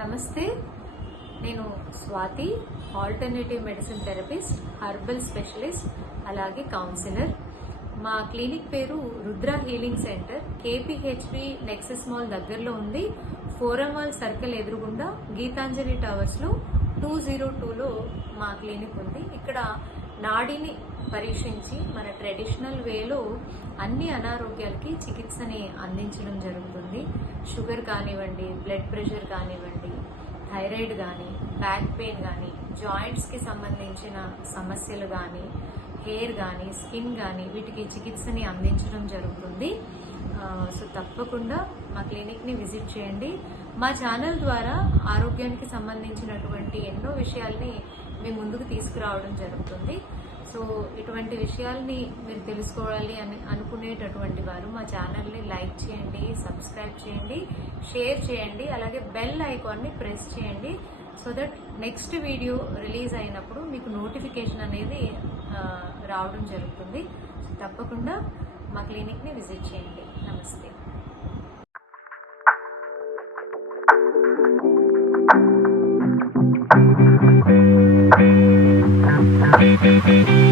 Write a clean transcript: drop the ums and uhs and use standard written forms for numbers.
నమస్తే, నేను Swathi, alternative medicine therapist, herbal specialist, అలాగే కౌన్సిలర్. మా క్లినిక్ పేరు Rudra healing centre, KPHB Nexus mall దగ్గరలో ఉంది. ఫోరం మాల్ సర్కిల్ ఎదురుగుండా గీతాంజలి టవర్స్లో 202లో మా క్లినిక్ ఉంది. ఇక్కడ నాడిని పరీక్షించి మన ట్రెడిషనల్ వేలో అన్ని అనారోగ్యాలకి చికిత్సని అందించడం జరుగుతుంది. షుగర్ కానివ్వండి, బ్లడ్ ప్రెషర్ కానివ్వండి, థైరాయిడ్ కానీ, బ్యాక్ పెయిన్ కానీ, జాయింట్స్కి సంబంధించిన సమస్యలు కానీ, హెయిర్ కానీ, స్కిన్ కానీ, వీటికి చికిత్సని అందించడం జరుగుతుంది. సో తప్పకుండా మా క్లినిక్ని విజిట్ చేయండి. మా ఛానల్ ద్వారా ఆరోగ్యానికి సంబంధించినటువంటి ఎన్నో విషయాల్ని మీ ముందుకు తీసుకురావడం జరుగుతుంది. సో ఇటువంటి విషయాల్ని మీరు తెలుసుకోవాలి అని అనుకునేటటువంటి వారు మా ఛానల్ని లైక్ చేయండి, సబ్స్క్రైబ్ చేయండి, షేర్ చేయండి, అలాగే బెల్ ఐకాన్ని ప్రెస్ చేయండి. So that next video release అయినప్పుడు మీకు నోటిఫికేషన్ అనేది రావడం జరుగుతుంది. సో తప్పకుండా మా క్లినిక్ని విజిట్ చేయండి. నమస్తే. Thank you.